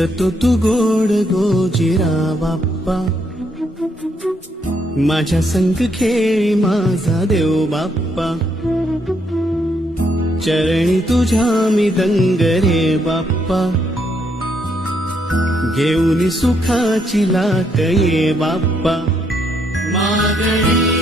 दिसतो तू गोड गोजिरा बाप्पा, माझ्या संग खेळी माझा देव बाप्पा, चरणी तुझ्या मी दंग रे बाप्पा, घेऊन सुखाची लाट ये बाप्पा, मागणी